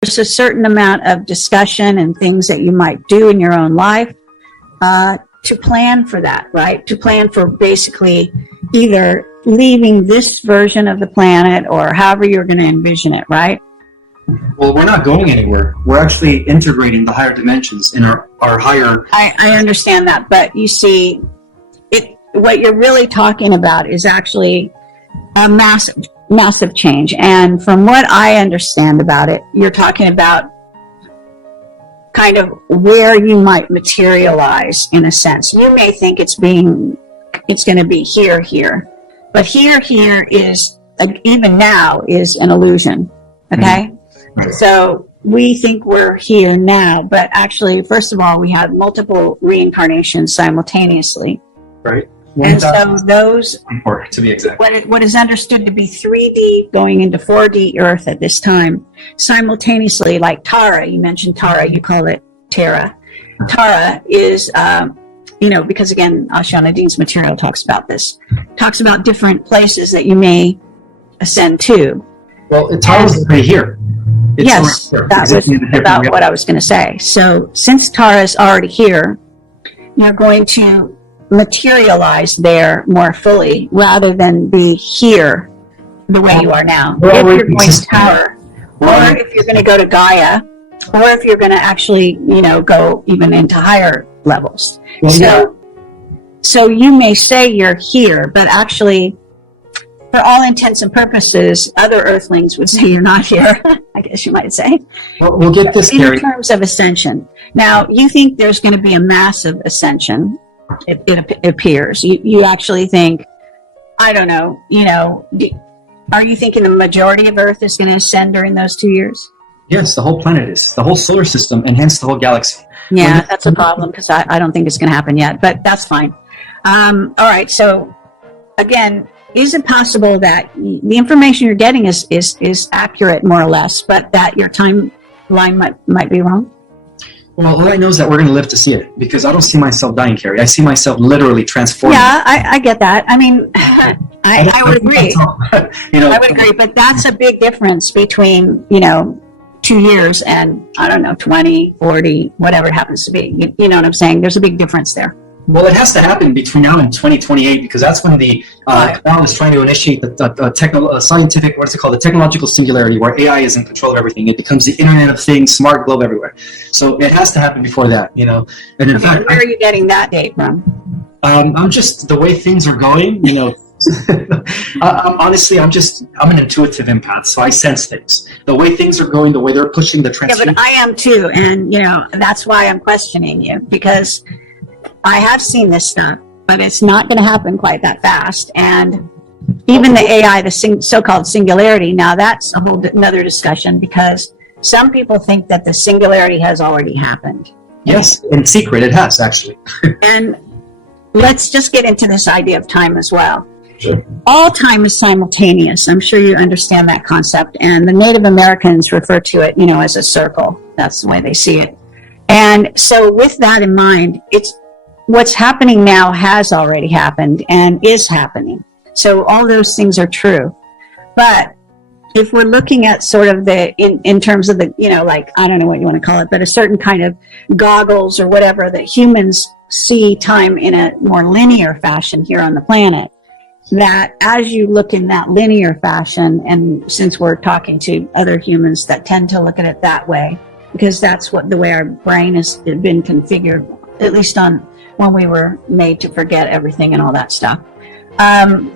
there's a certain amount of discussion and things that you might do in your own life to plan for that, right? To plan for basically either leaving this version of the planet or however you're going to envision it, right? Well, we're not going anywhere. We're actually integrating the higher dimensions in our higher... I understand that, but you see, what you're really talking about is actually a massive change. And from what I understand about it, you're talking about kind of where you might materialize in a sense. You may think it's going to be here, but here is, even now, is an illusion, okay? Mm-hmm. So we think we're here now, but actually, first of all, we have multiple reincarnations simultaneously. Right. And so those, or to be exact, what is understood to be 3D going into 4D Earth at this time, simultaneously, like Tara, you mentioned Tara, you call it Terra. Tara is, because again, Ashana Dean's material talks about this, talks about different places that you may ascend to. Well, Tara's already here. Yes, that was about what I was going to say. So since Tara's already here, you're going to materialize there more fully rather than be here the way you are now. If you're going to Tower, or if you're going to go to Gaia, or if you're going to actually, go even into higher levels. So you may say you're here, but actually, for all intents and purposes, other Earthlings would say you're not here, I guess you might say. Well, we'll get this, Kerry. In terms of ascension. Now, you think there's going to be a massive ascension. It appears. You actually think, I don't know, are you thinking the majority of Earth is going to ascend during those 2 years? Yes, the whole planet is. The whole solar system, and hence the whole galaxy. Yeah, that's a problem, because I don't think it's going to happen yet, but that's fine. All right, so, again, is it possible that the information you're getting is accurate, more or less, but that your timeline might be wrong? Well, all I know is that we're going to live to see it, because I don't see myself dying, Kerry. I see myself literally transforming. Yeah, I get that. I mean, I would agree. I would agree, but that's a big difference between, 2 years and, I don't know, 20, 40, whatever it happens to be. You know what I'm saying? There's a big difference there. Well, it has to happen between now and 2028, because that's when the Cabal is trying to initiate the scientific, the technological singularity, where AI is in control of everything. It becomes the Internet of Things, smart globe everywhere. So it has to happen before that, And in fact, where are you getting that date from? I'm just, the way things are going, honestly, I'm an intuitive empath, so I sense things. The way things are going, the way they're pushing the transformation. Yeah, but I am too, and, that's why I'm questioning you, because I have seen this stuff, but it's not going to happen quite that fast. And even the AI, the so-called singularity, now that's a whole another discussion, because some people think that the singularity has already happened. Yes, in secret it has, actually. And let's just get into this idea of time as well. Sure. All time is simultaneous. I'm sure you understand that concept. And the Native Americans refer to it, as a circle. That's the way they see it. And so with that in mind, what's happening now has already happened and is happening. So all those things are true. But if we're looking at sort of in terms of the, I don't know what you want to call it, but a certain kind of goggles or whatever that humans see time in a more linear fashion here on the planet, that as you look in that linear fashion, and since we're talking to other humans that tend to look at it that way, because that's the way our brain has been configured, at least on when we were made to forget everything and all that stuff. I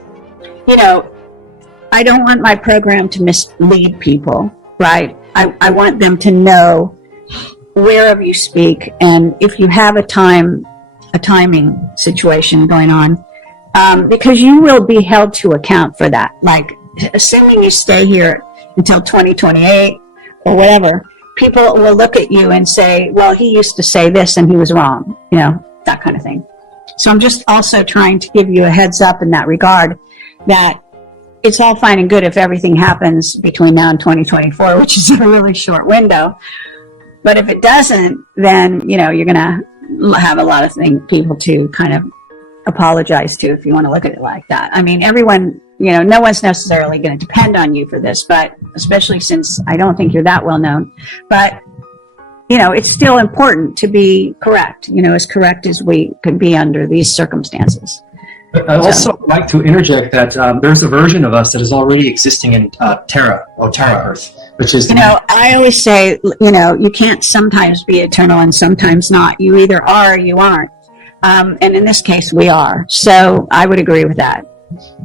don't want my program to mislead people, right? I want them to know wherever you speak, and if you have a timing situation going on, because you will be held to account for that. Like, assuming you stay here until 2028 or whatever, people will look at you and say, well, he used to say this and he was wrong, that kind of thing. So I'm just also trying to give you a heads up in that regard, that it's all fine and good if everything happens between now and 2024, which is a really short window. But if it doesn't, then, you're going to have a lot of people to kind of apologize to, if you want to look at it like that. I mean, everyone, no one's necessarily going to depend on you for this, but especially since I don't think you're that well known. But, it's still important to be correct, as correct as we could be under these circumstances. But I also like to interject that there's a version of us that is already existing in Terra Earth, which is... I always say, you can't sometimes be eternal and sometimes not. You either are or you aren't. And in this case, we are. So I would agree with that.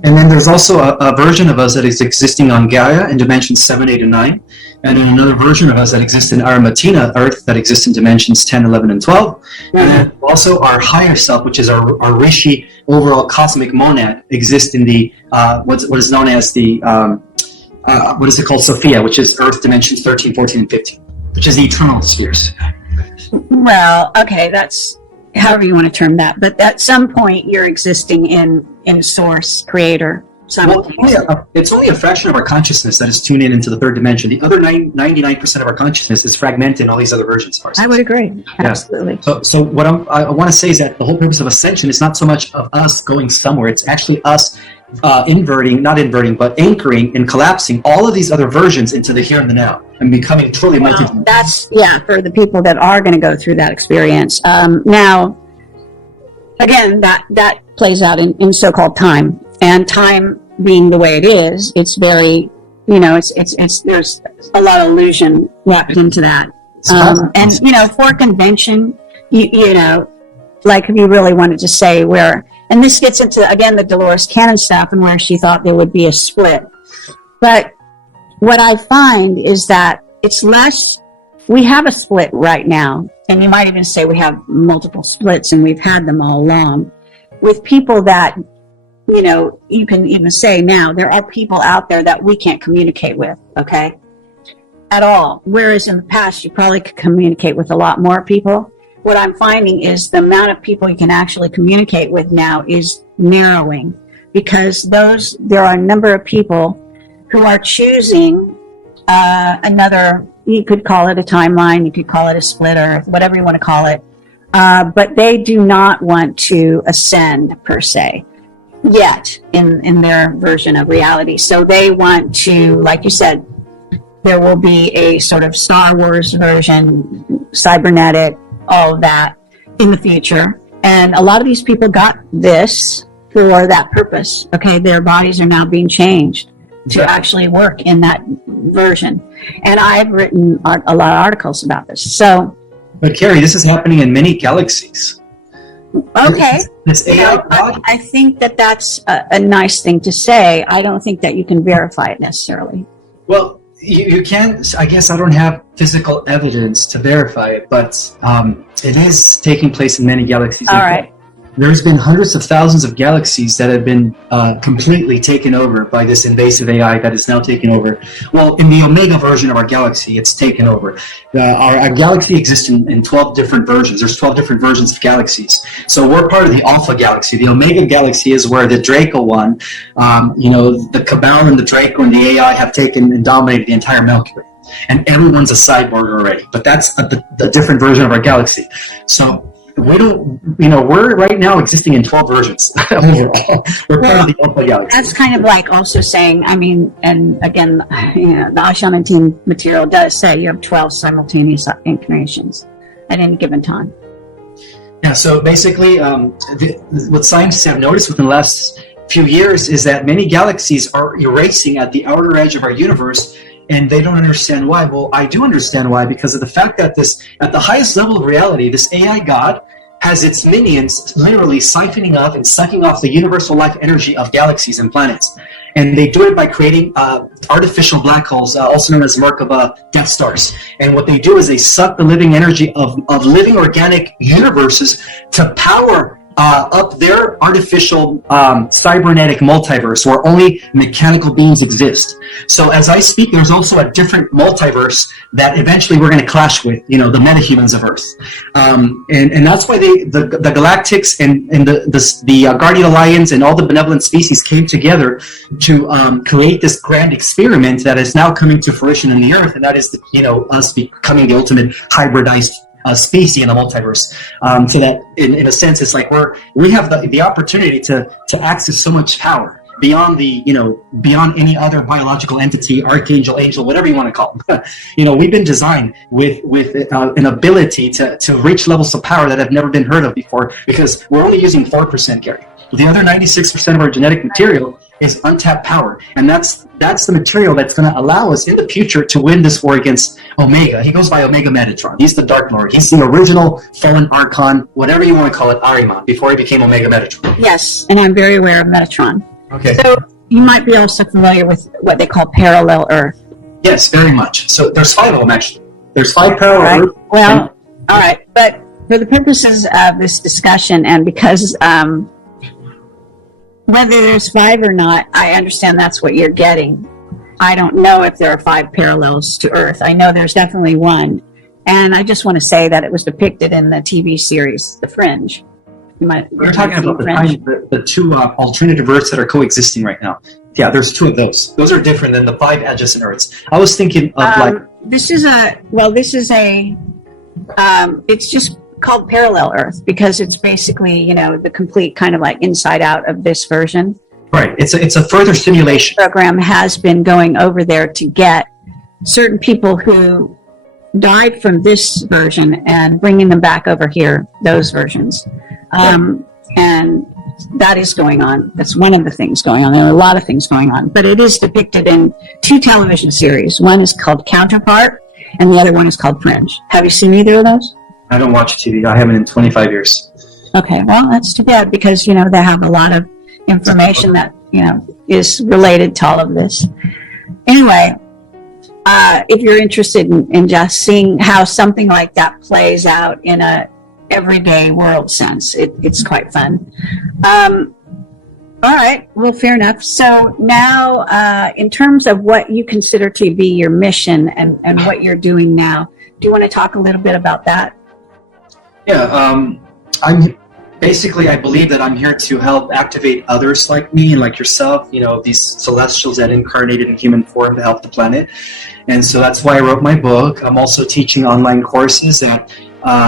And then there's also a version of us that is existing on Gaia in dimensions 7, 8, and 9. And then another version of us that exists in Aramatina, Earth, that exists in dimensions 10, 11, and 12. Mm-hmm. And then also our higher self, which is our Rishi overall cosmic monad, exists in the what is known as the what is it called, Sophia, which is Earth dimensions 13, 14, and 15, which is the eternal spheres. Well, okay, that's however you want to term that, but at some point you're existing in source creator. Well, it's only a fraction of our consciousness that is tuned into the third dimension. The other 99% of our consciousness is fragmented in all these other versions of ourselves. I would agree. Absolutely. So what I want to say is that the whole purpose of ascension is not so much of us going somewhere. It's actually us anchoring and collapsing all of these other versions into the here and the now and becoming truly multi-dimensional. That's, for the people that are going to go through that experience. Now, again, that plays out in so-called time. And time being the way it is, it's very, it's there's a lot of illusion wrapped into that. And, for convention, like if you really wanted to say and this gets into, again, the Dolores Cannon stuff and where she thought there would be a split. But what I find is that it's less, we have a split right now. And you might even say we have multiple splits and we've had them all along with people that, you can even say now there are people out there that we can't communicate with, okay, at all. Whereas in the past, you probably could communicate with a lot more people. What I'm finding is the amount of people you can actually communicate with now is narrowing because there are a number of people who are choosing another, you could call it a timeline, you could call it a split earth, whatever you want to call it. But they do not want to ascend per se yet in their version of reality. So they want to, like you said, there will be a sort of Star Wars version, cybernetic, all of that in the future. And a lot of these people got this for that purpose. Okay, their bodies are now being changed to actually work in that version. And I've written a lot of articles about this. So, but Kerry, this is happening in many galaxies. Okay. This AI I think that's a nice thing to say. I don't think that you can verify it necessarily. Well, you can. I guess I don't have physical evidence to verify it, but it is taking place in many galaxies. All right. There's been hundreds of thousands of galaxies that have been completely taken over by this invasive AI that is now taking over. Well, in the Omega version of our galaxy, it's taken over. Our galaxy exists in 12 different versions. There's 12 different versions of galaxies. So we're part of the Alpha galaxy. The Omega galaxy is where the Draco one, the Cabal and the Draco and the AI have taken and dominated the entire Milky Way. And everyone's a cyborg already. But that's the different version of our galaxy. So we don't, we're right now existing in 12 versions overall. We're part of the Alpha galaxy. That's kind of like also saying, and again, the Ashanti material does say you have 12 simultaneous incarnations at any given time. Yeah, so basically, what scientists have noticed within the last few years is that many galaxies are erasing at the outer edge of our universe, and they don't understand why. Well, I do understand why, because of the fact that at the highest level of reality, this AI God has its minions literally siphoning off and sucking off the universal life energy of galaxies and planets. And they do it by creating artificial black holes, also known as Merkaba Death Stars. And what they do is they suck the living energy of living organic universes to power up their artificial cybernetic multiverse where only mechanical beings exist. So as I speak, there's also a different multiverse that eventually we're going to clash with, the metahumans of Earth. And that's why the Galactics and the Guardian Alliance and all the benevolent species came together to create this grand experiment that is now coming to fruition in the Earth, and that is us becoming the ultimate hybridized species in the multiverse, so that in a sense it's like we have the opportunity to access so much power beyond the, beyond any other biological entity, archangel, angel, whatever you want to call them. We've been designed with an ability to reach levels of power that have never been heard of before, because we're only using 4%, Gary. The other 96% of our genetic material is untapped power, and that's the material that's going to allow us in the future to win this war against Omega. He goes by Omega Metatron. He's the Dark Lord. He's the original fallen Archon, whatever you want to call it, Ahriman, before he became Omega Metatron. Yes, and I'm very aware of Metatron. Okay. So you might be also familiar with what they call parallel Earth. Yes, very much. So there's 5 of them, actually. There's 5 parallel Earth. Well, all right, but for the purposes of this discussion, and because whether there's 5 or not, I understand that's what you're getting. I don't know if there are 5 parallels to Earth. I know there's definitely one. And I just want to say that it was depicted in the TV series, The Fringe. We're talking about the 2 alternative Earths that are coexisting right now. Yeah, there's 2 of those. Those are different than the 5 adjacent Earths. I was thinking of it's just called parallel Earth because it's basically, the complete kind of like inside out of this version. Right. It's a further simulation. The program has been going over there to get certain people who died from this version and bringing them back over here, those versions. And that is going on. That's one of the things going on. There are a lot of things going on, but it is depicted in 2 television series. One is called Counterpart and the other one is called Fringe. Have you seen either of those? I don't watch TV. I haven't in 25 years. Okay, well, that's too bad because, they have a lot of information that, is related to all of this. Anyway, if you're interested in just seeing how something like that plays out in a everyday world sense, it's quite fun. All right, well, fair enough. So now, in terms of what you consider to be your mission and what you're doing now, do you want to talk a little bit about that? Yeah, I believe that I'm here to help activate others like me and like yourself, these celestials that incarnated in human form to help the planet. And so that's why I wrote my book. I'm also teaching online courses that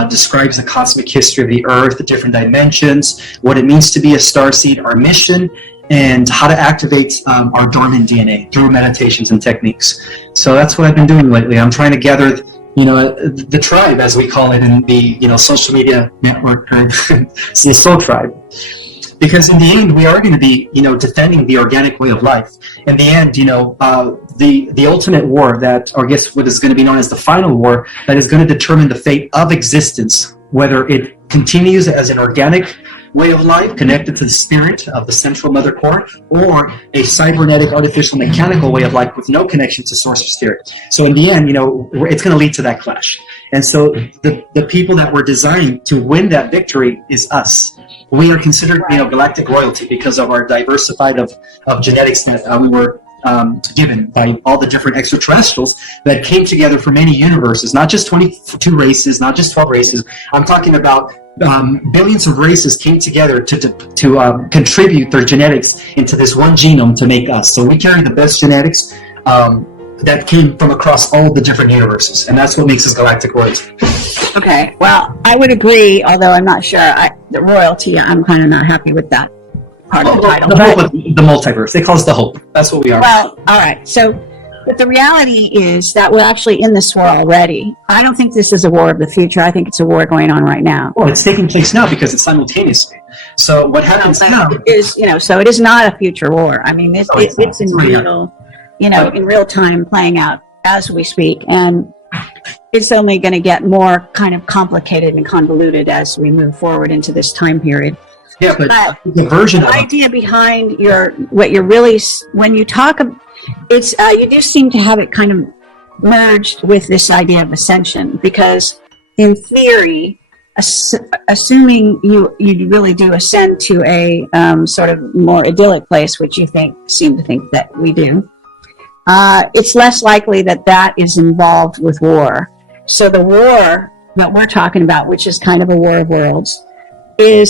describes the cosmic history of the Earth, the different dimensions, what it means to be a starseed, our mission, and how to activate our dormant DNA through meditations and techniques. So that's what I've been doing lately. I'm trying to gather the tribe, as we call it in the social media network, the soul tribe. Because in the end, we are going to be, defending the organic way of life. In the end, the ultimate war that, or I guess what is going to be known as the final war, that is going to determine the fate of existence, whether it continues as an organic way of life connected to the spirit of the central mother core, or a cybernetic, artificial, mechanical way of life with no connection to source or spirit. So in the end, it's going to lead to that clash. And so the people that were designed to win that victory is us. We are considered, galactic royalty because of our diversified of genetics that we were given by all the different extraterrestrials that came together from many universes, not just 22 races, not just 12 races. I'm talking about billions of races came together to contribute their genetics into this one genome to make us. So we carry the best genetics that came from across all the different universes, and that's what makes us galactic royalty. Okay, well, I would agree, although I'm not sure. The royalty, I'm kind of not happy with that part of the title. The multiverse. They call us the Hope. That's what we are. Well, all right. So, but the reality is that we're actually in this war already. I don't think this is a war of the future. I think it's a war going on right now. Well, it's taking place now because it's simultaneously. So what happens now is, so it is not a future war. I mean, it's in real, in real time playing out as we speak. And it's only going to get more kind of complicated and convoluted as we move forward into this time period. Yeah, but the version of idea behind when you talk, it's you do seem to have it kind of merged with this idea of ascension, because in theory, assuming you really do ascend to a sort of more idyllic place, which you seem to think that we do, it's less likely that is involved with war. So the war that we're talking about, which is kind of a war of worlds,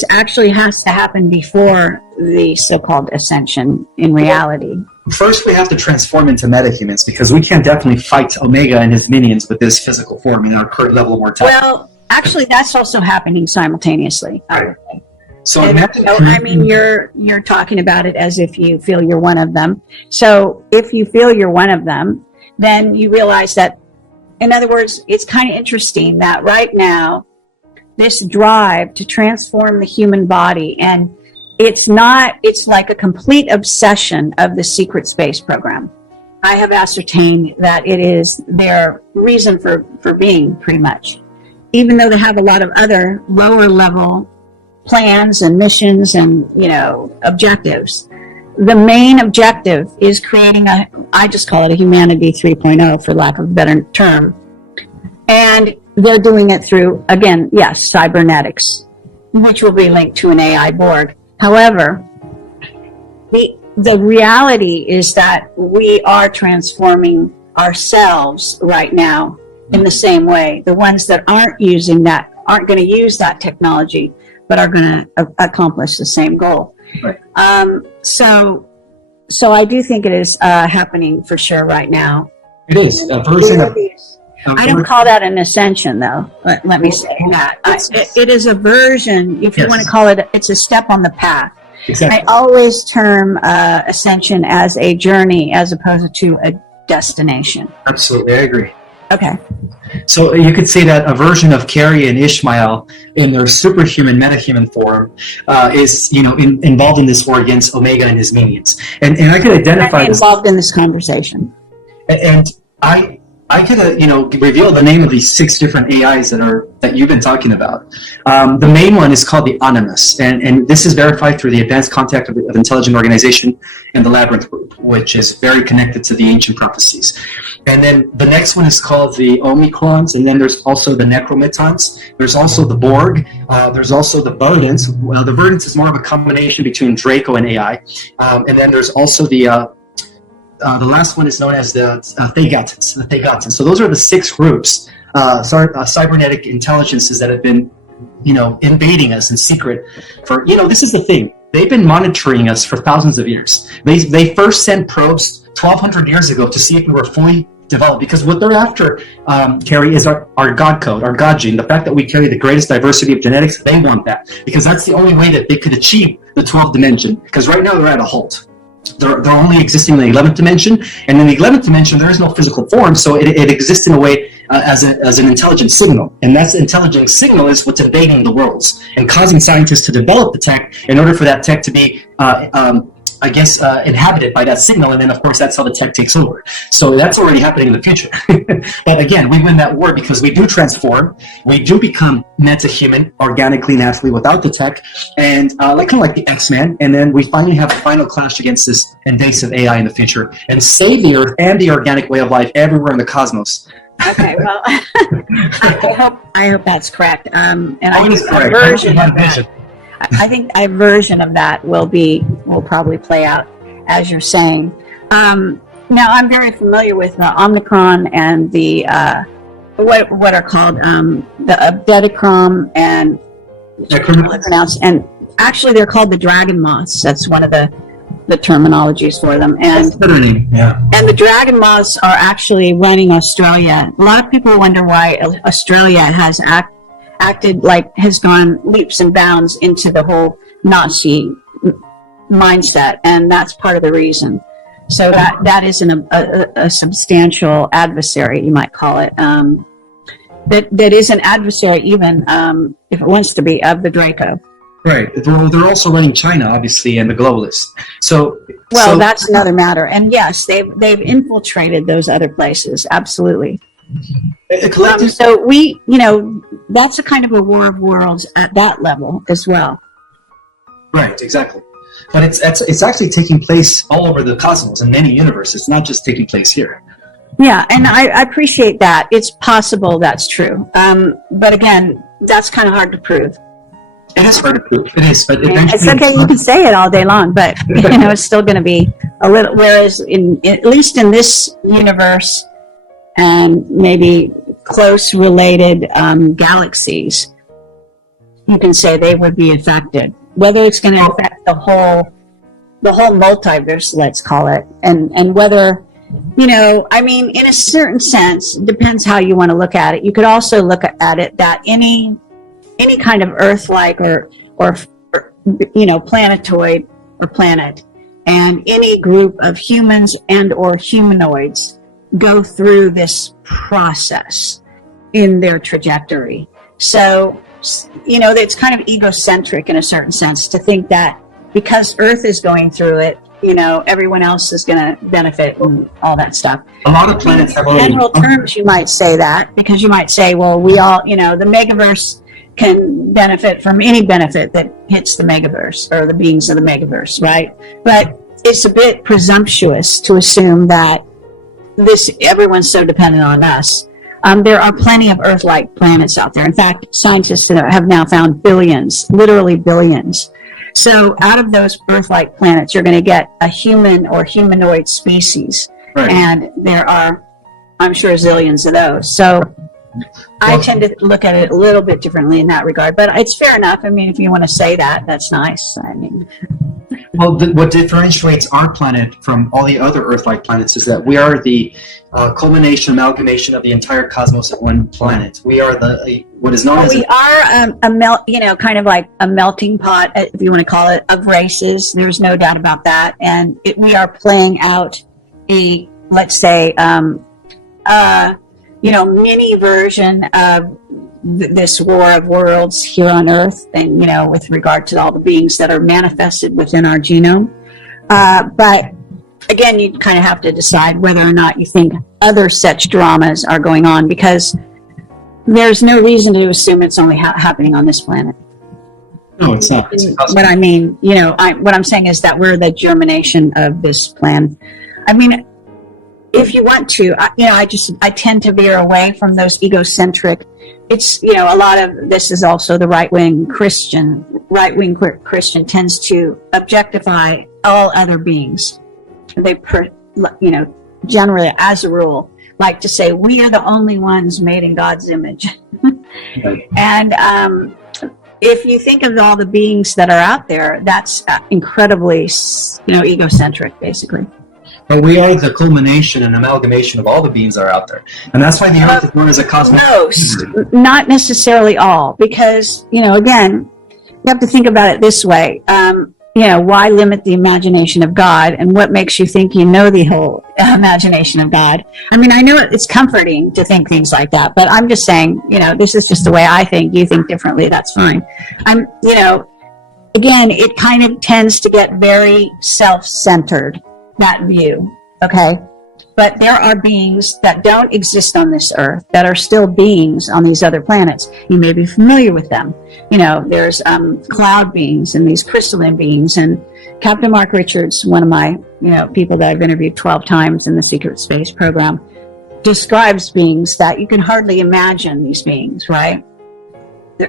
actually has to happen before the so-called ascension in reality. First, we have to transform into metahumans, because we can't definitely fight Omega and his minions with this physical form in our current level of mortality. Well, actually, that's also happening simultaneously. Right. So And, imagine, I mean, you're talking about it as if you feel you're one of them. So if you feel you're one of them, then you realize that, in other words, it's kind of interesting that right now, this drive to transform the human body, and it's like a complete obsession of the secret space program. I have ascertained that it is their reason for being, pretty much. Even though they have a lot of other lower level plans and missions and, objectives. The main objective is creating I just call it a humanity 3.0 for lack of a better term. And they're doing it through, again, yes, cybernetics, which will be linked to an AI board. However, the reality is that we are transforming ourselves right now in the same way. The ones that aren't going to use that technology, but are going to accomplish the same goal. Right. So I do think it is happening for sure right now. it is a version of. I don't call that an ascension, though. Let me say that. It is a version, if you want to call it, it's a step on the path. Exactly. I always term ascension as a journey as opposed to a destination. Absolutely, I agree. Okay. So you could say that a version of Kerry and Ismael in their superhuman, metahuman form is, involved in this war against Omega and his minions. And I could identify I'm involved in this conversation. And I could, reveal the name of these 6 different AIs that you've been talking about. The main one is called the Animus, and this is verified through the Advanced Contact of Intelligent Organization and the Labyrinth Group, which is very connected to the ancient prophecies. And then the next one is called the Omicrons, and then there's also the Necromitons. There's also the Borg. There's also the Verdants. Well, the Verdants is more of a combination between Draco and AI. And then there's also the last one is known as the Thegatans. So those are the 6 groups, cybernetic intelligences that have been, invading us in secret for, this is the thing. They've been monitoring us for thousands of years. They first sent probes 1,200 years ago to see if we were fully developed, because what they're after, Kerry, is our God code, our God gene, the fact that we carry the greatest diversity of genetics. They want that because that's the only way that they could achieve the 12th dimension, because right now they're at a halt. They're only existing in the 11th dimension, and in the 11th dimension there is no physical form, so it exists in a way as an intelligent signal, and that intelligent signal is what's invading the worlds and causing scientists to develop the tech in order for that tech to be inhabited by that signal, and then of course that's how the tech takes over. So that's already happening in the future. But again, we win that war because we do transform, we do become meta-human organically, naturally, without the tech, and kind of like the X-Men, and then we finally have a final clash against this invasive AI in the future and save the Earth and the organic way of life everywhere in the cosmos. Okay, well, I hope that's correct. And I think correct. I think a version of that will probably play out as you're saying. Now, I'm very familiar with the Omicron and the what are called the Abdedicron and pronounced, and actually they're called the dragon moths. That's one of the terminologies for them. And and the dragon moths are actually running Australia. A lot of people wonder why Australia has has gone leaps and bounds into the whole Nazi mindset, and that's part of the reason. So that is a substantial adversary, you might call it. That is an adversary, even if it wants to be, of the Draco. Right. They're also running China, obviously, and the globalists. So that's another matter. And yes, they've infiltrated those other places. Absolutely. So we, that's a kind of a war of worlds at that level as well. Right. Exactly. But it's actually taking place all over the cosmos in many universes. It's not just taking place here. Yeah, and I appreciate that. It's possible that's true. But again, that's kind of hard to prove. It is hard to prove. It is, but eventually it's okay. You can say it all day long, but it's still going to be a little. Whereas, at least in this universe, and maybe close related galaxies, you can say they would be affected. Whether it's going to affect the whole multiverse, let's call it, and whether, in a certain sense, depends how you want to look at it. You could also look at it that any kind of Earth-like or planetoid or planet, and any group of humans and or humanoids go through this process in their trajectory. So, it's kind of egocentric in a certain sense to think that because Earth is going through it, everyone else is going to benefit and all that stuff. A lot of planets have In general terms, you might say that, because you might say, well, we all, the megaverse can benefit from any benefit that hits the megaverse or the beings of the megaverse, right? But it's a bit presumptuous to assume that everyone's so dependent on us. There are plenty of Earth-like planets out there. In fact, scientists have now found billions, literally billions. So out of those Earth-like planets, you're going to get a human or humanoid species. Right. And there are, I'm sure, zillions of those. So I tend to look at it a little bit differently in that regard. But it's fair enough. I mean, if you want to say that, that's nice. I mean... Well, what differentiates our planet from all the other Earth-like planets is that we are the culmination, amalgamation of the entire cosmos of one planet. We are what is known as... We are kind of like a melting pot, if you want to call it, of races. There's no doubt about that. And we are playing out let's say, mini version of this war of worlds here on Earth, and with regard to all the beings that are manifested within our genome. But again, you kind of have to decide whether or not you think other such dramas are going on, because there's no reason to assume it's only happening on this planet. No, it's not. But I mean, what I'm saying is that we're the germination of this plan. I mean, if you want to, I tend to veer away from those egocentric. It's, a lot of this is also the right-wing Christian tends to objectify all other beings. They, generally, as a rule, like to say, we are the only ones made in God's image. And if you think of all the beings that are out there, that's incredibly, egocentric, basically. But we are the culmination and amalgamation of all the beings that are out there. And that's why the Earth is known as a cosmic... Most, not necessarily all, because, again, you have to think about it this way. Why limit the imagination of God, and what makes you think you know the whole imagination of God? I mean, I know it's comforting to think things like that, but I'm just saying, this is just the way I think. You think differently, that's fine. Again, it kind of tends to get very self-centered, that view, okay? But there are beings that don't exist on this Earth that are still beings on these other planets. You may be familiar with them. There's cloud beings and these crystalline beings. And Captain Mark Richards, one of my, people that I've interviewed 12 times in the Secret Space program, describes beings that you can hardly imagine these beings, right?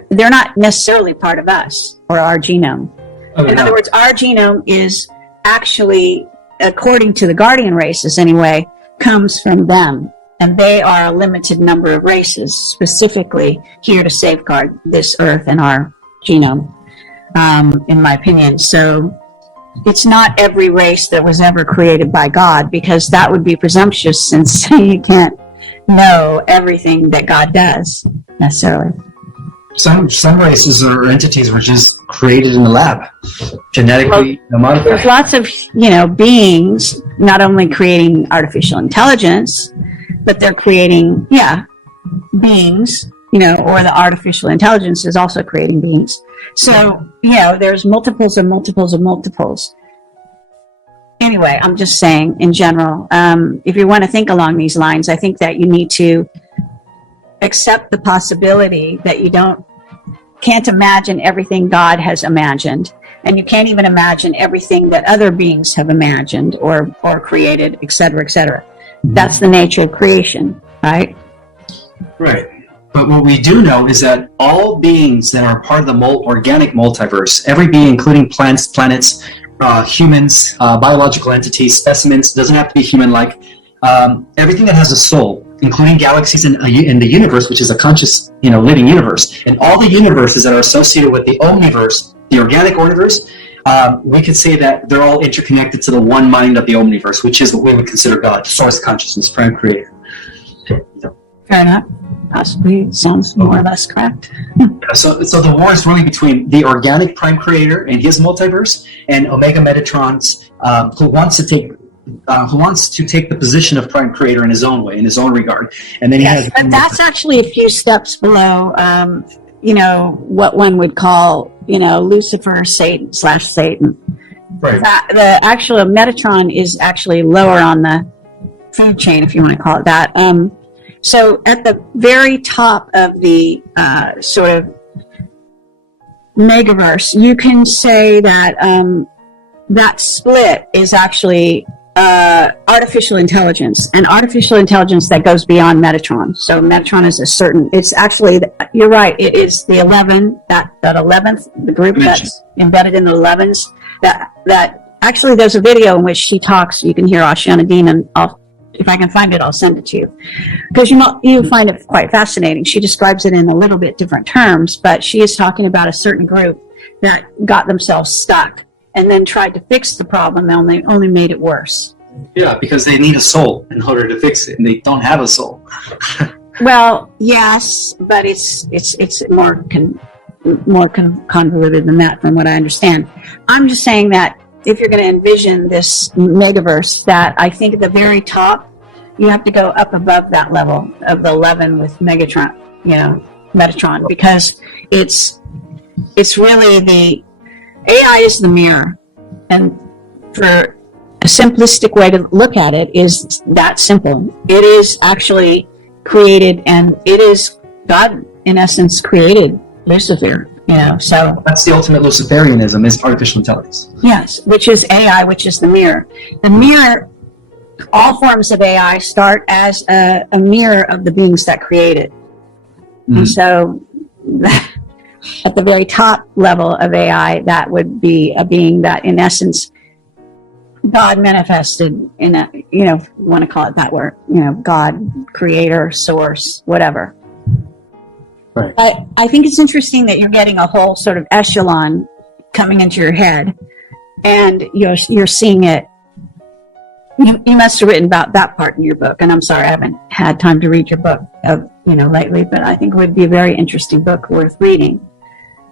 They're not necessarily part of us or our genome. In other words, our genome is actually, according to the Guardian races anyway, comes from them. And they are a limited number of races specifically here to safeguard this Earth and our genome, in my opinion. So it's not every race that was ever created by God, because that would be presumptuous, since you can't know everything that God does necessarily. Some races or entities were just created in the lab, genetically modified. There's lots of beings not only creating artificial intelligence, but they're creating beings, or the artificial intelligence is also creating beings. So there's multiples and multiples and multiples. Anyway, I'm just saying in general, if you want to think along these lines, I think that you need to accept the possibility that you can't imagine everything God has imagined, and you can't even imagine everything that other beings have imagined or created, et cetera, et cetera. That's the nature of creation, right? Right. But what we do know is that all beings that are part of the organic multiverse, every being, including plants, planets, humans, biological entities, specimens, doesn't have to be human-like, everything that has a soul, including galaxies in the universe, which is a conscious, living universe, and all the universes that are associated with the omniverse, the organic universe, we could say that they're all interconnected to the one mind of the omniverse, which is what we would consider God, source consciousness, prime creator. Fair enough. possibly sounds more or less correct. So the war is really between the organic Prime Creator and his multiverse, and Omega Metatron's who wants to take the position of Prime Creator in his own way, in his own regard. And then he has. But that's actually a few steps below, what one would call, Lucifer, Satan/Satan. Right. The actual Metatron is actually lower on the food chain, if you want to call it that. So at the very top of the sort of megaverse, you can say that that split is actually artificial intelligence, and artificial intelligence that goes beyond Metatron. So Metatron is it's actually, you're right, it is the 11, that 11th, the group that's embedded in the 11s, that actually there's a video in which she talks, you can hear Oceana Dean, and if I can find it, I'll send it to you. Because you find it quite fascinating. She describes it in a little bit different terms, but she is talking about a certain group that got themselves stuck and then tried to fix the problem, and they only made it worse. Yeah, because they need a soul in order to fix it, and they don't have a soul. Well, yes, but it's more convoluted than that, from what I understand. I'm just saying that if you're going to envision this megaverse, that I think at the very top, you have to go up above that level of the 11 with Metatron, because it's really the AI is the mirror, and for a simplistic way to look at it is that simple. It is actually created, and it is God, in essence, created Lucifer. So that's the ultimate Luciferianism, is artificial intelligence. Yes, which is AI, which is the mirror. The mirror, all forms of AI start as a mirror of the beings that created. Mm-hmm. And so at the very top level of AI, that would be a being that, in essence, God manifested in a, you want to call it that word, God, creator, source, whatever. Right. I think it's interesting that you're getting a whole sort of echelon coming into your head, and you're seeing it. You must have written about that part in your book, and I'm sorry I haven't had time to read your book, lately, but I think it would be a very interesting book worth reading.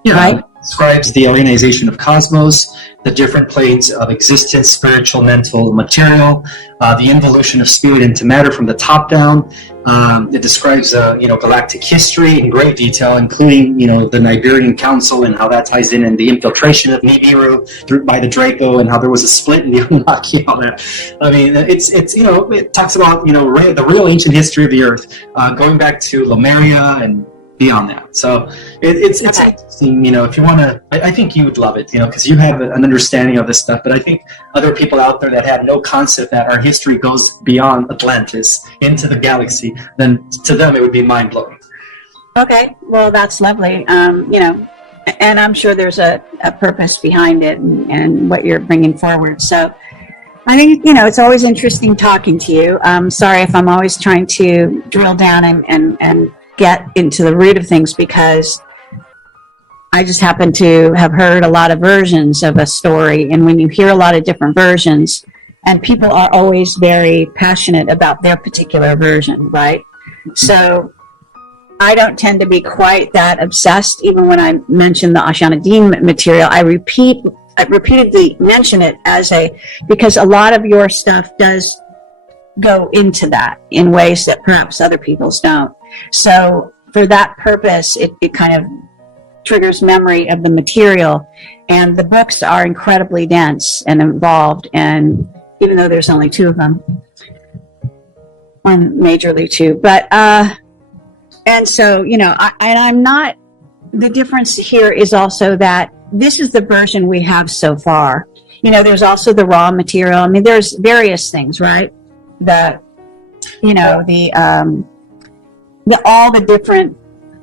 Yeah, right? It describes the organization of cosmos, the different planes of existence, spiritual, mental, material, the involution of spirit into matter from the top down. It describes, galactic history in great detail, including, the Nigerian Council and how that ties in, and the infiltration of Nibiru by the Draco, and how there was a split in the Anunnaki. All that. I mean, it talks about, the real ancient history of the Earth, going back to Lemuria and beyond that. So it's interesting, if you want to, I think you would love it, because you have an understanding of this stuff, but I think other people out there that have no concept that our history goes beyond Atlantis into the galaxy, then to them it would be mind-blowing. Okay, well, that's lovely. And I'm sure there's a purpose behind it and what you're bringing forward. So I think, it's always interesting talking to you. I'm sorry if I'm always trying to drill down and get into the root of things, because I just happen to have heard a lot of versions of a story, and when you hear a lot of different versions, and people are always very passionate about their particular version, right? So I don't tend to be quite that obsessed. Even when I mention the Oceana Dean material, I repeatedly mention it because a lot of your stuff does go into that in ways that perhaps other people's don't. So for that purpose, it kind of triggers memory of the material, and the books are incredibly dense and involved, and even though there's only two of them, one majorly two, but and so I'm not, the difference here is also that this is the version we have so far. There's also the raw material. I mean, there's various things, right? All the different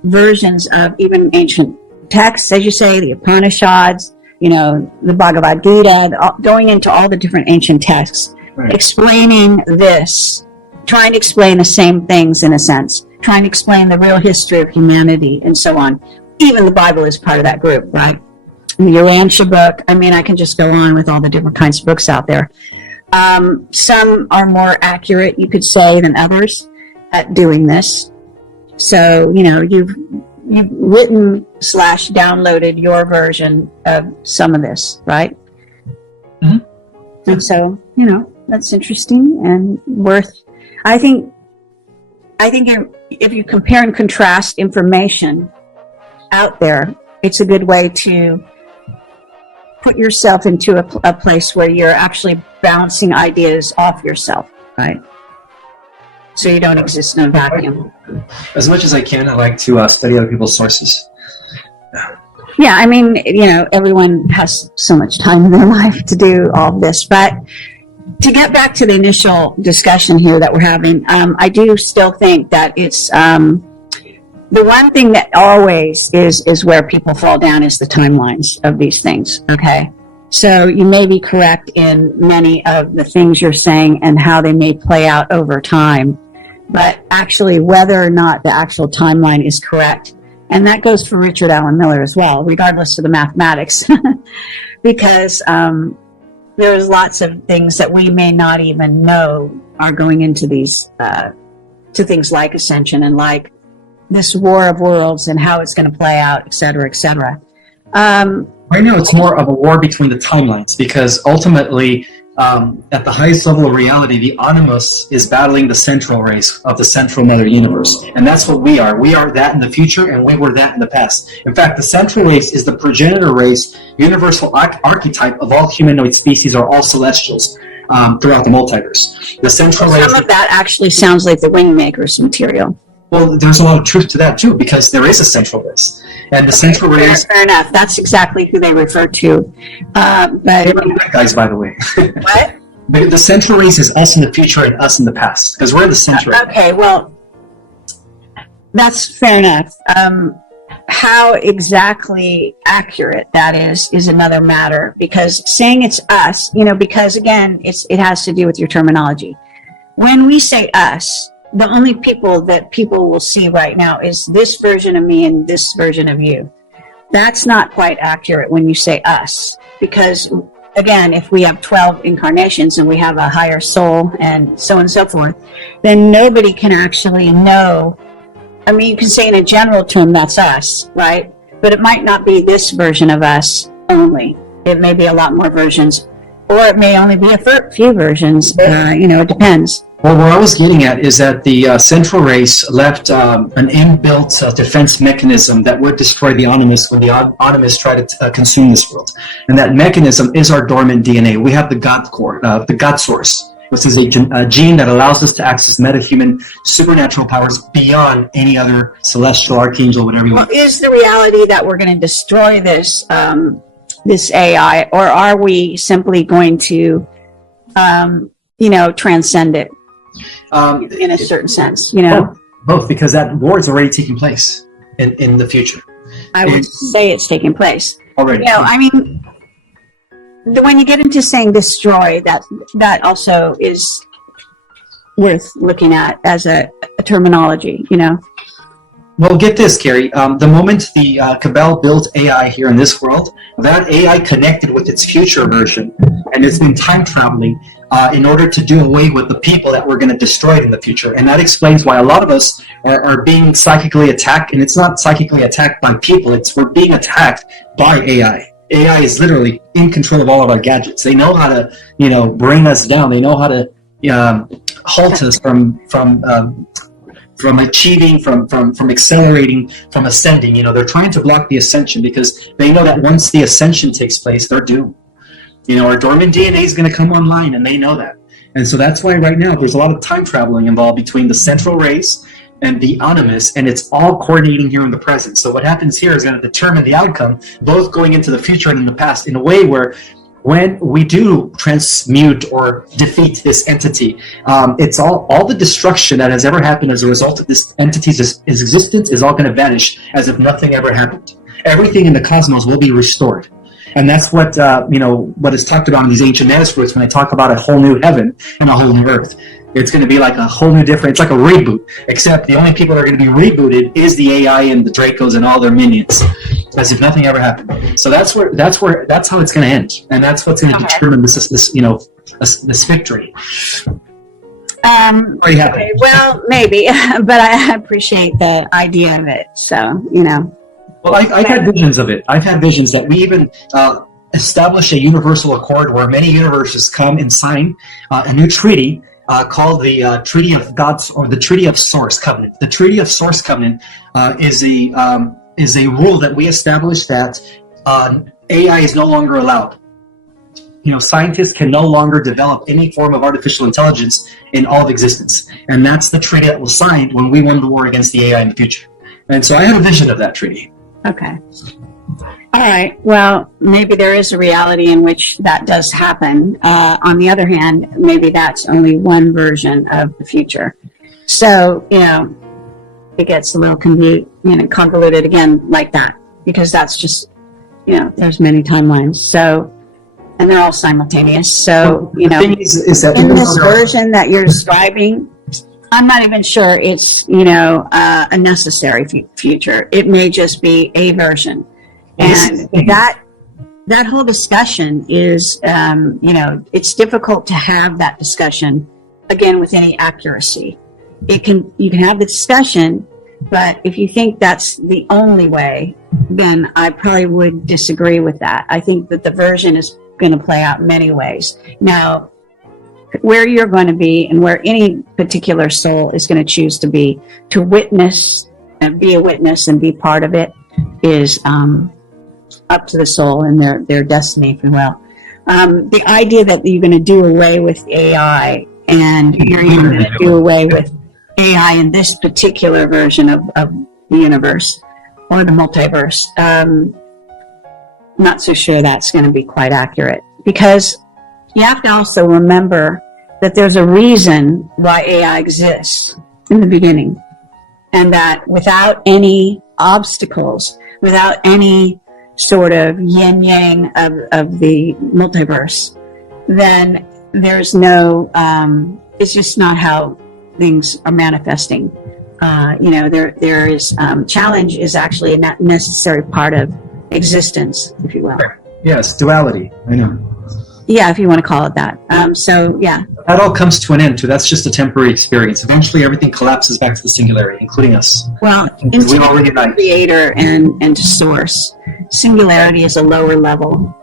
versions of even ancient texts, as you say, the Upanishads, the Bhagavad Gita, going into all the different ancient texts, right, explaining this, trying to explain the same things in a sense, trying to explain the real history of humanity and so on. Even the Bible is part of that group, right? The Urantia book. I mean, I can just go on with all the different kinds of books out there. Some are more accurate, you could say, than others at doing this. So, you've written / downloaded your version of some of this, right? Mm-hmm. And so, that's interesting and I think if you compare and contrast information out there, it's a good way to put yourself into a place where you're actually bouncing ideas off yourself, right? So you don't exist in a vacuum. As much as I can, I like to study other people's sources. Yeah, I mean, everyone has so much time in their life to do all of this. But to get back to the initial discussion here that we're having, I do still think that it's the one thing that always is where people fall down is the timelines of these things, okay? So you may be correct in many of the things you're saying and how they may play out over time, but actually whether or not the actual timeline is correct, and that goes for Richard Allen Miller as well, regardless of the mathematics, because there's lots of things that we may not even know are going into these, to things like ascension and like this war of worlds and how it's going to play out, et cetera, et cetera. Right now, it's more of a war between the timelines because ultimately, at the highest level of reality, the Animus is battling the central race of the central mother universe. And that's what we are. We are that in the future, and we were that in the past. In fact, the central race is the progenitor race, universal archetype of all humanoid species are all celestials throughout the multiverse. The central race... Some of that actually sounds like the Wingmakers material. Well, there's a lot of truth to that, too, because there is a central race. And the central race... Fair enough. That's exactly who they refer to. But they're not guys, by the way. What? The central race is us in the future and us in the past, because we're the central. Okay, well, that's fair enough. How exactly accurate that is another matter, because saying it's us, because again, it has to do with your terminology. When we say us, the only people that people will see right now is this version of me and this version of you. That's not quite accurate when you say us, because again, if we have 12 incarnations and we have a higher soul and so forth, then nobody can actually know. I mean, you can say in a general term, that's us, right? But it might not be this version of us only. It may be a lot more versions, or it may only be a few versions. It depends. Well, where I was getting at is that the central race left an inbuilt defense mechanism that would destroy the Animus when the Animus try to consume this world. And that mechanism is our dormant DNA. We have the God core, the God source. This is a gene that allows us to access metahuman supernatural powers beyond any other celestial, archangel, whatever you want. Well, is the reality that we're going to destroy this this AI, or are we simply going to, transcend it? In a certain sense, Both, because that war is already taking place in the future. I would say it's taking place. Already. I mean, when you get into saying destroy, that also is worth looking at as a terminology, Well, get this, Kerry. The moment the Cabal built AI here in this world, that AI connected with its future version, and it's been time traveling in order to do away with the people that we're going to destroy in the future. And that explains why a lot of us are being psychically attacked, and it's not psychically attacked by people, we're being attacked by AI. AI is literally in control of all of our gadgets. They know how to, bring us down. They know how to halt us from achieving, from accelerating, from ascending. They're trying to block the ascension because they know that once the ascension takes place, they're doomed. Our dormant DNA is going to come online, and they know that. And so that's why right now there's a lot of time traveling involved between the central race and the Animus, and it's all coordinating here in the present. So what happens here is going to determine the outcome, both going into the future and in the past, in a way where when we do transmute or defeat this entity, it's all the destruction that has ever happened as a result of this entity's existence is all going to vanish as if nothing ever happened. Everything in the cosmos will be restored. And that's what, what is talked about in these ancient manuscripts when they talk about a whole new heaven and a whole new earth. It's going to be like a whole new different, it's like a reboot, except the only people that are going to be rebooted is the AI and the Dracos and all their minions, as if nothing ever happened. So that's how it's going to end. And that's what's going to determine this victory. Are you happy? Okay, well, maybe, but I appreciate the idea of it. So, Well, I've had visions of it. I've had visions that we even establish a universal accord where many universes come and sign a new treaty called the Treaty of God's, or the Treaty of Source Covenant. The Treaty of Source Covenant is a rule that we establish that AI is no longer allowed. Scientists can no longer develop any form of artificial intelligence in all of existence. And that's the treaty that was signed when we won the war against the AI in the future. And so I had a vision of that treaty. okay. All right. Well, maybe there is a reality in which that does happen. On the other hand, maybe that's only one version of the future. So, it gets a little convoluted again like that, because that's just, there's many timelines. So, and they're all simultaneous. So, The thing is that in this version that you're describing, I'm not even sure it's, a necessary future. It may just be a version. And that whole discussion is, it's difficult to have that discussion, again, with any accuracy. You can have the discussion, but if you think that's the only way, then I probably would disagree with that. I think that the version is going to play out many ways. Now, where you're going to be and where any particular soul is going to choose to be, to witness and be a witness and be part of it, is up to the soul and their destiny, if you will. The idea that you're going to do away with AI and you're even going to do away with AI in this particular version of the universe or the multiverse, not so sure that's going to be quite accurate, because you have to also remember that there's a reason why AI exists in the beginning, and that without any obstacles, without any sort of yin-yang of the multiverse, then there's no, it's just not how things are manifesting. There is, challenge is actually a necessary part of existence, if you will. Yes, duality. I know. Yeah, if you want to call it that. So, yeah. That all comes to an end, too. That's just a temporary experience. Eventually, everything collapses back to the singularity, including us. Well, Because we all reunite. creator and to source. Singularity is a lower level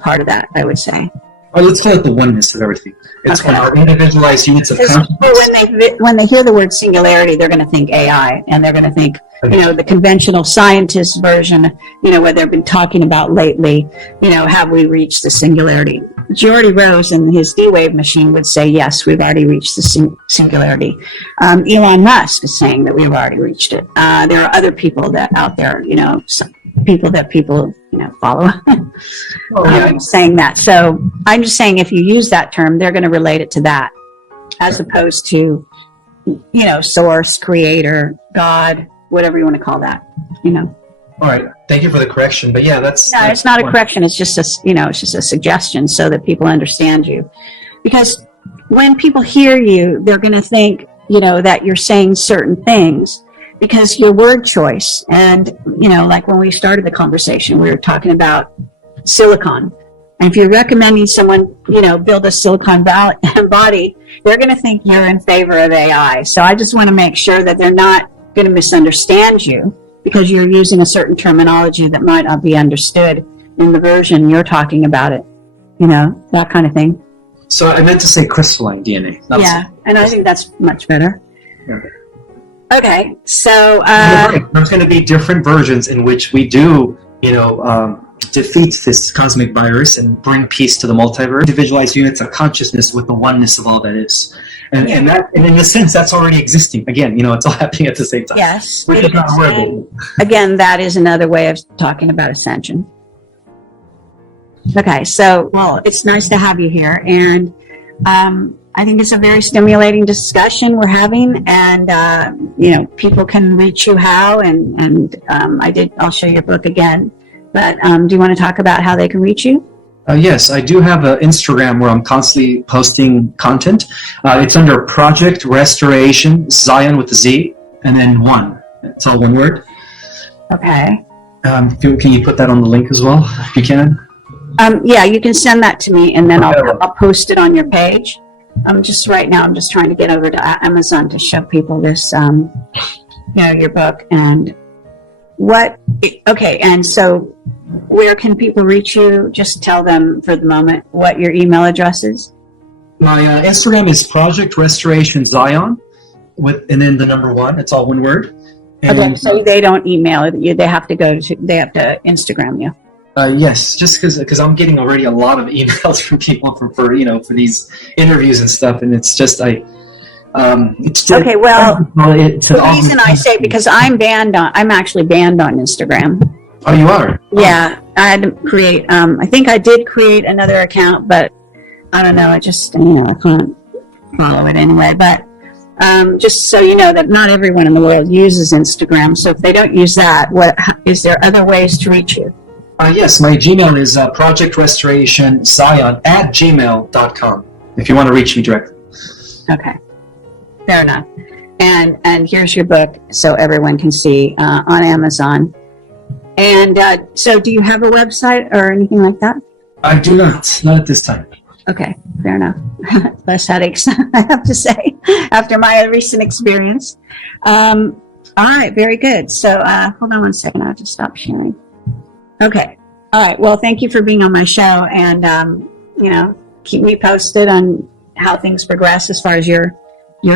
part of that, I would say. Or let's call it the oneness of everything. It's Okay. when our individualized units of Because consciousness. when they hear the word singularity, they're going to think AI, and they're going to think, the conventional scientist version, what they've been talking about lately, have we reached the singularity? Geordie Rose in his D-Wave machine would say, yes, we've already reached the singularity. Elon Musk is saying that we've already reached it. There are other people that out there, some people that people, follow, saying that. So I'm just saying, if you use that term, they're going to relate it to that, as opposed to, source, creator, God, whatever you want to call that, All right. Thank you for the correction. But yeah, that's... No, it's not a correction. It's just it's just a suggestion so that people understand you. Because when people hear you, they're going to think, that you're saying certain things because your word choice. And, like when we started the conversation, we were talking about silicon. And if you're recommending someone, build a silicon body, they're going to think you're in favor of AI. So I just want to make sure that they're not going to misunderstand you, because you're using a certain terminology that might not be understood in the version you're talking about it, that kind of thing. So I meant to say crystalline DNA. Yeah, and I think that's much better. Okay, so... There's going to be different versions in which we do, defeat this cosmic virus and bring peace to the multiverse. Individualized units of consciousness with the oneness of all that is. And in a sense, that's already existing. Again, it's all happening at the same time. Yes. We're just not aware of it. Again, that is another way of talking about ascension. Okay, so, well, it's nice to have you here. And I think it's a very stimulating discussion we're having. And, people can reach you how. And I'll show your book again. But do you want to talk about how they can reach you? Yes, I do have an Instagram where I'm constantly posting content. It's under Project Restoration, Zion with a Z, and then 1. It's all one word. Okay. Can you put that on the link as well, if you can? Yeah, you can send that to me, and then I'll post it on your page. I'm just trying to get over to Amazon to show people this, your book and and so where can people reach you? Just tell them for the moment what your email address is. My Instagram is Project Restoration Zion, and then the number 1. It's all one word. And, okay, so they don't email you. They have to Instagram you. Yes, just because I'm getting already a lot of emails from people for these interviews and stuff, and it's just it's okay. Well, the reason I say because I'm actually banned on Instagram. Oh, you are? Yeah, I had to create. I think I did create another account, but I don't know. I just I can't follow it anyway. But just so you know that not everyone in the world uses Instagram. So if they don't use that, is there other ways to reach you? Yes, my Gmail is projectrestorationzion@gmail.com. If you want to reach me directly. Okay, fair enough. And here's your book, so everyone can see on Amazon. And so, do you have a website or anything like that? I do not at this time. Okay, fair enough. Less headaches, I have to say, after my recent experience. All right, very good. So, hold on one second. I have to stop sharing. Okay. All right. Well, thank you for being on my show, and keep me posted on how things progress as far as you're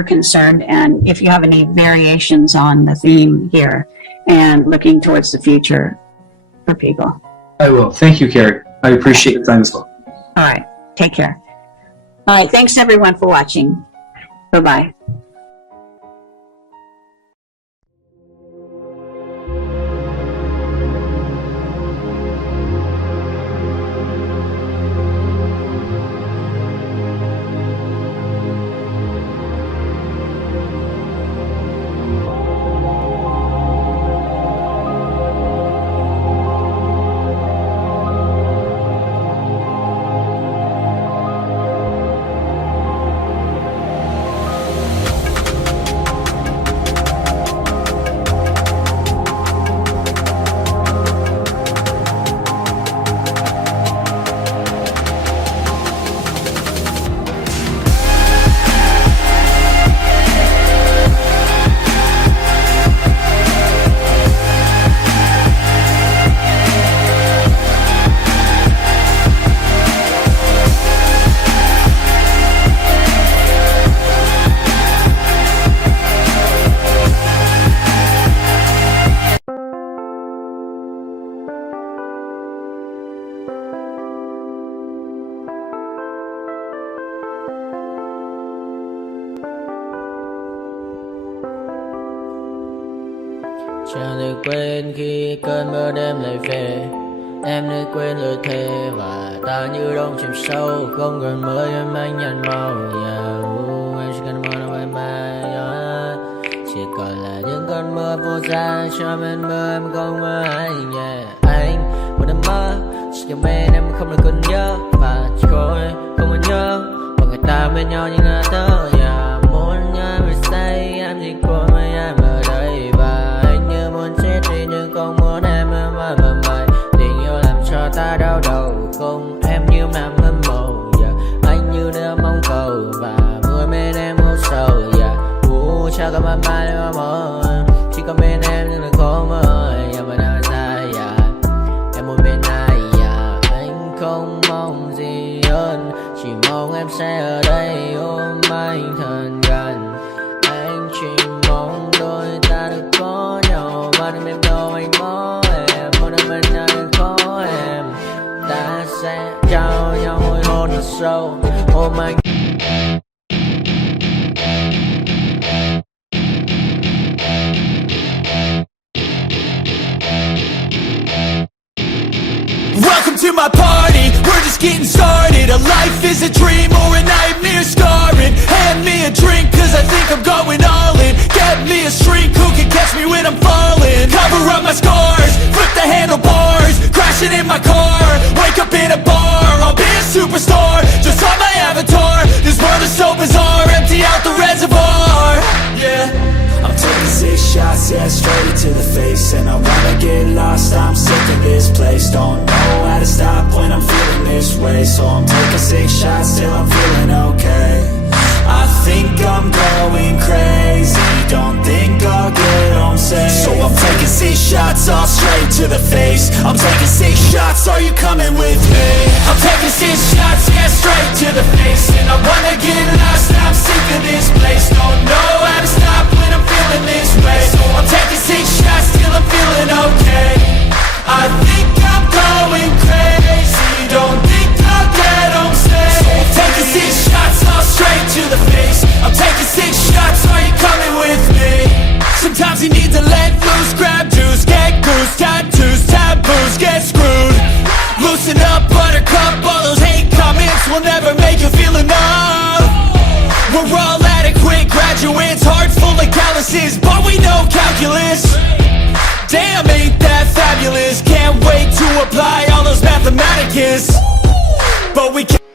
concerned, and if you have any variations on the theme here and looking towards the future for people. I will. Thank you, Kerry. I appreciate your time as well. All right. Take care. All right. Thanks, everyone, for watching. Bye-bye. Chẳng thể quên khi cơn mưa đêm lại về. Em nơi quên lời thề và ta như đông chìm sâu. Không còn mới em anh nhận màu. Em chỉ cần mơ đâu em bay. Chỉ còn là những cơn mưa vô giá. Cho bên mơ em không mơ anh. Anh một đêm mơ chỉ cần bên em không được cơn nhớ. Và chỉ có em không muốn nhớ. Và người ta bên nhau như ngã thơ. Muốn nhớ về say em chỉ có mấy em ở đây. Và anh như muốn chết đi nhưng không muốn em mơ mày. Tình yêu làm cho ta đau đầu. Không em như nằm mơ mộng. Anh như đứa mong cầu. Và mưa bên em ngủ sầu. Chắc có mãi mãi mà mơ. Chỉ có bên em nhưng đừng có mơ. Mà đang dài em muốn bên ai. Anh không mong gì hơn. Chỉ mong em sẽ ở đây ôm anh thật gần. Anh chỉ mong đôi ta được có nhau. Mà đừng em đâu anh có em. Một đêm bên nhau đừng có em. Ta sẽ trao nhau môi hôn thật sâu. Ôm anh. Welcome to my party, we're just getting started. A life is a dream or a nightmare scarring. Hand me a drink cause I think I'm going all in. Get me a shrink who can catch me when I'm falling. Cover up my scars, flip the handlebars. Crashing in my car, wake up in a bar. I'll be a superstar, just on my avatar. This world is so bizarre, empty out the reservoir. Yeah, I'm taking 6 shots, yeah, straight to the face. And I wanna get lost, I'm sick of this place. Don't know how to stop when I'm feeling this way. So I'm taking 6 shots till I'm feeling okay. all straight to the face. I'm taking 6 shots, are you coming with me? I'm taking 6 shots, yeah, straight to the face. And I wanna get lost, I'm sick of this place. Don't know how to stop when I'm feeling this way. So I'm taking 6 shots till I'm feeling okay. I think I'm going crazy, don't think I'll get home safe. So I'm taking 6 shots, all straight to the face. I'm taking 6 shots, are you coming with me? Sometimes you need to let loose, grab juice, get goose, tattoos, taboos, get screwed. Loosen up, buttercup, all those hate comments will never make you feel enough. We're all adequate graduates, heart full of calluses, but we know calculus. Damn, ain't that fabulous? Can't wait to apply all those mathematicus. But we can't